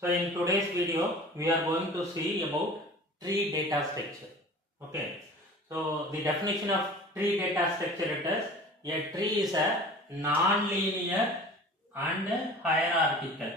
So in today's video, we are going to see about tree data structure. Okay. So the definition of tree data structure it is a tree is a non-linear and hierarchical.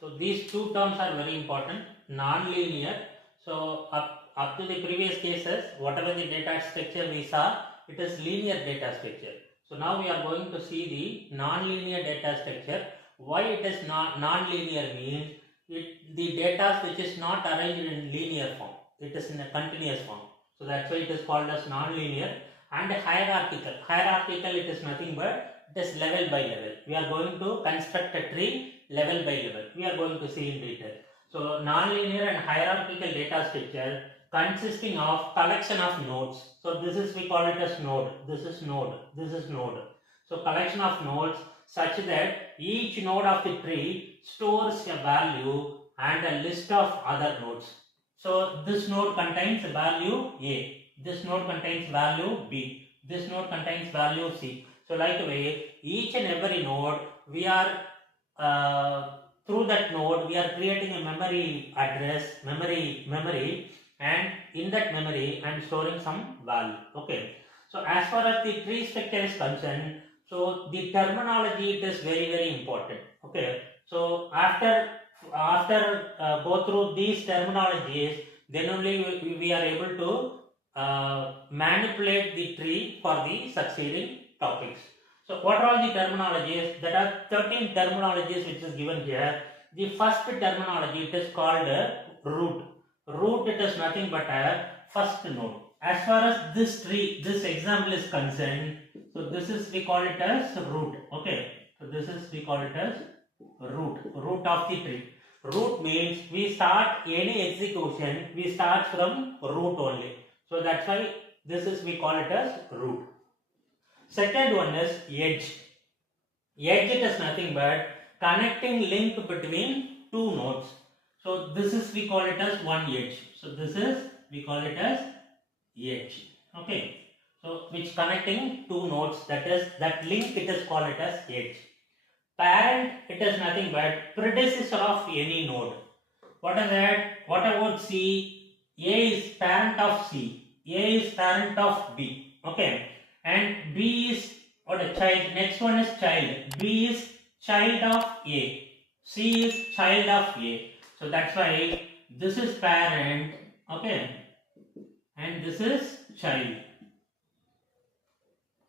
So these two terms are very important. Non-linear. So up to the previous cases, whatever the data structure we saw, it is linear data structure. So now we are going to see the non-linear data structure. Why it is not non-linear means the data which is not arranged in linear form. It is in a continuous form. So that's why it is called as non-linear and hierarchical. Hierarchical it is nothing but it is level by level. We are going to construct a tree level by level. We are going to see in detail. So non-linear and hierarchical data structure consisting of collection of nodes. So this is we call it as node. This is node. This is node. So collection of nodes such that each node of the tree stores a value and a list of other nodes. So this node contains value A. This node contains value B. This node contains value C. So like way each and every node we are through that node we are creating a memory address, memory, and in that memory I am storing some value. Okay. So as far as the tree structure is concerned, so the terminology it is very important. Okay. So after go through these terminologies, then only we are able to manipulate the tree for the succeeding topics. So what are the terminologies? There are 13 terminologies which is given here. The first terminology it is called root. Root it is nothing but a first node. As far as this tree, this example is concerned, so this is we call it as root. Okay. So this is we call it as root of the tree. Root means we start any execution, we start from root only. So that's why this is we call it as root. Second one is edge. Edge it is nothing but connecting link between two nodes. So this is we call it as one edge. So this is we call it as edge. Okay. So which connecting two nodes, that is that link it is called it as edge. Parent it is nothing but predecessor of any node. What is that? What about C? A is parent of C. A is parent of B. Okay. And B is what a child. Next one is child. B is child of A. C is child of A. So that's why this is parent. Okay. And this is child.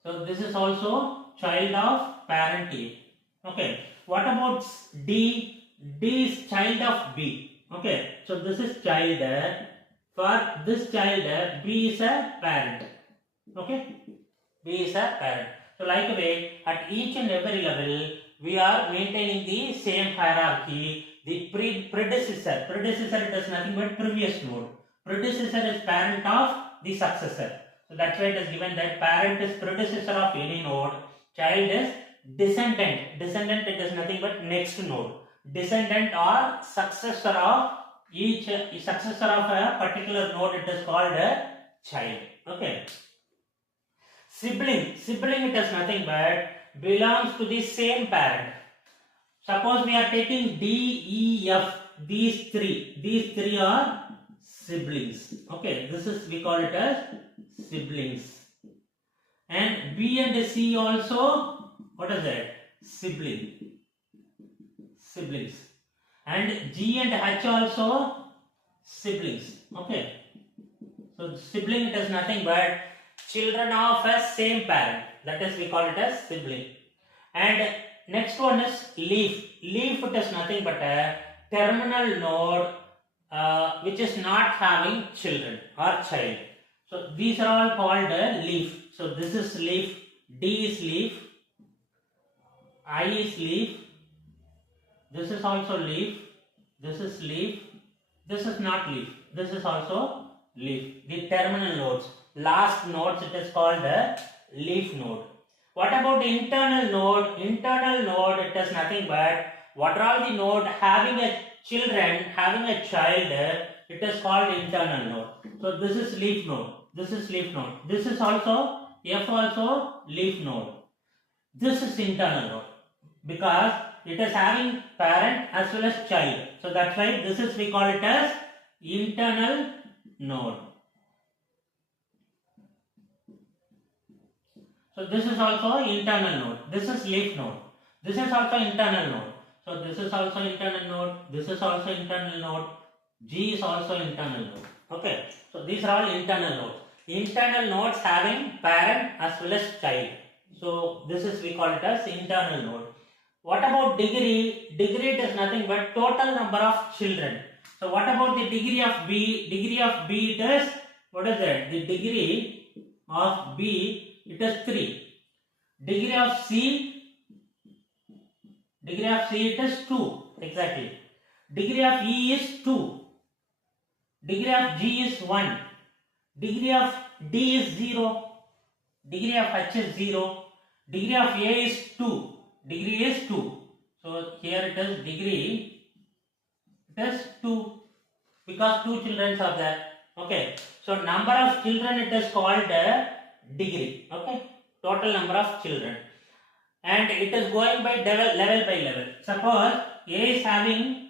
So this is also child of parent A. Okay. What about D? D is child of B. Okay. So this is child. For this child, B is a parent. Okay. B is a parent. So like way at each and every level we are maintaining the same hierarchy. The predecessor it is nothing but previous node. Predecessor is parent of the successor. So that's why it is given that parent is predecessor of any node. Child is descendant. Descendant it is nothing but next node. Descendant or successor of each successor of a particular node it is called a child. Okay. Sibling it is nothing but belongs to the same parent. Suppose we are taking D, E, F, these three are siblings. Okay, this is we call it as siblings. And B and C also, what is that? Siblings. And G and H also siblings. Okay. So sibling it is nothing but children of a same parent. That is we call it as sibling. And next one is leaf. Leaf it is nothing but a terminal node which is not having children or child. So these are all called leaf. So this is leaf, D is leaf, I is leaf, this is also leaf, this is leaf, this is not leaf, this is also leaf. The terminal nodes, last nodes it is called the leaf node. What about internal node? Internal node it is nothing but what are all the node having a children, having a child, it is called internal node. So this is leaf node. This is leaf node. This is also F also leaf node. This is internal node because it is having parent as well as child. So that's why this is we call it as internal node. So this is also internal node. This is leaf node. This is also internal node. So this is also internal node. This is also internal node. G is also internal node. Okay. So these are all internal nodes. Internal nodes having parent as well as child. So this is we call it as internal node. What about degree? Degree is nothing but total number of children. So what about the degree of B? Degree of B it is, what is that? The degree of B it is 3. Degree of C it is 2. Exactly. Degree of E is 2. Degree of G is 1. Degree of D is 0. Degree of H is 0. Degree of A is 2. Degree is 2. So here it is degree, it is 2 because 2 children are there. Okay. So number of children it is called degree. Okay. Total number of children. And it is going by level by level. Suppose A is having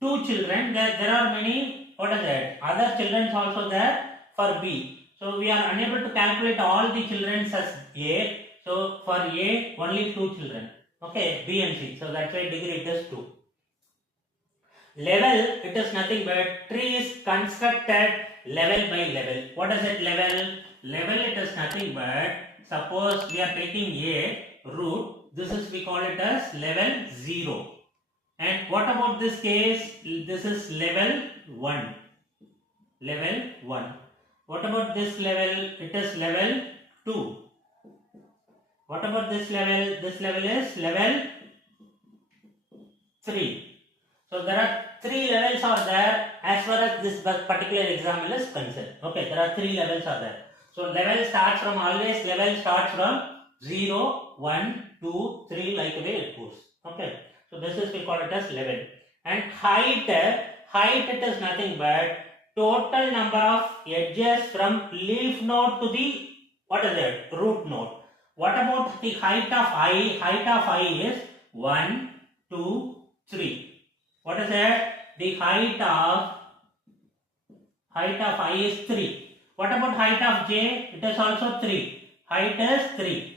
2 children, there are many, what is that? Other children also there for B. So we are unable to calculate all the children as A. So for A only 2 children. Okay, B and C. So that's why degree it is 2. Level it is nothing but tree is constructed level by level. What is it level? Level it is nothing but, suppose we are taking A root, this is we call it as level 0. And what about this case? This is level 1. Level 1. What about this level? It is level 2. What about this level? This level is level 3. So there are 3 levels are there as far as this particular example is concerned. Okay, there are 3 levels are there. So level starts from, always level starts from 0, 1, 2, 3 like the way it goes. Okay. So this is we call it as level. And height it is nothing but total number of edges from leaf node to the, what is it? Root node. What about the height of I? Height of I is 1, 2, 3. What is it? The height of I is 3. What about height of J? It is also 3. Height is 3.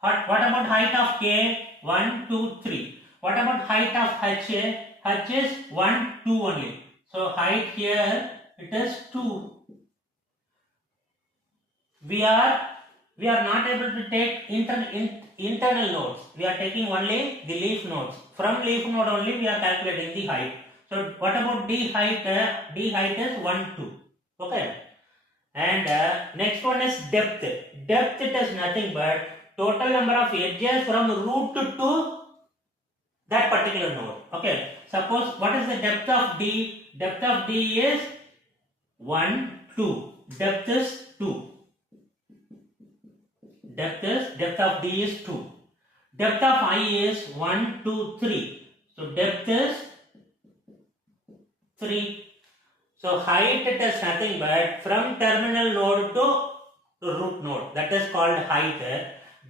What about height of K? 1, 2, 3. What about height of H? H is 1, 2 only. So height here it is 2. We are not able to take internal nodes. We are taking only the leaf nodes. From leaf node only we are calculating the height. So what about D height? D height is 1, 2. Okay. And next one is depth. Depth it is nothing but total number of edges from root to that particular node. Okay. Suppose what is the depth of D? Depth of D is 1, 2. Depth is 2. Depth of D is 2. Depth of I is 1, 2, 3. So depth is 3. So height it is nothing but from terminal node to root node. That is called height.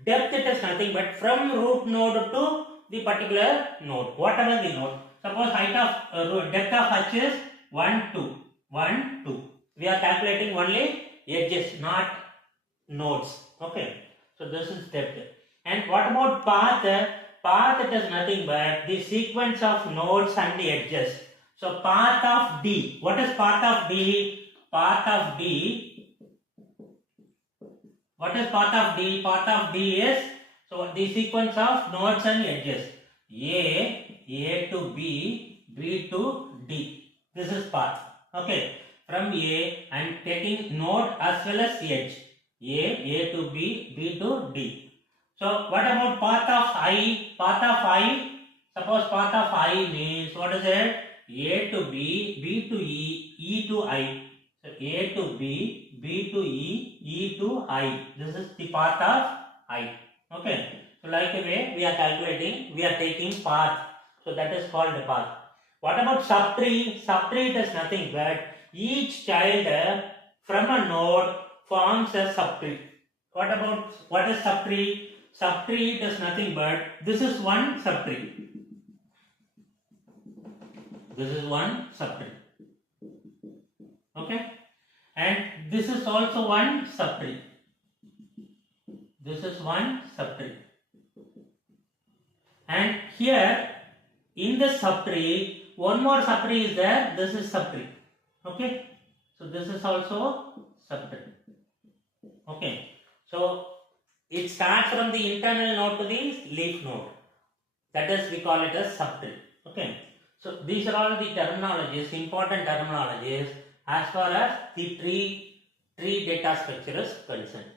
Depth it is nothing but from root node to the particular node, whatever the node. Suppose height of depth of H is 1, 2. 1, 2. We are calculating only edges, not nodes. Okay. So this is depth. And what about path? Path it is nothing but the sequence of nodes and the edges. So path of D. What is path of D? Path of D. What is path of D? Path of D is, so the sequence of nodes and edges. A to B, B to D. This is path. Okay. From A I am taking node as well as edge. A to B, B to D. So what about path of I? Path of I. Suppose path of I means, what is it? A to B, B to E, E to I. So A to B, B to E, E to I. This is the path of I. Okay. So like a way we are calculating, we are taking path. So that is called the path. What about subtree? Subtree is nothing but each child from a node forms a subtree. what is subtree? Subtree is nothing but this is one subtree. This is one subtree. Okay, and this is also one subtree. This is one subtree. And here in the subtree, one more subtree is there. This is subtree. Okay, so this is also subtree. Okay, so it starts from the internal node to the leaf node. That is, we call it as subtree. Okay, so these are all the terminologies, important terminologies as far as the tree data structure is concerned.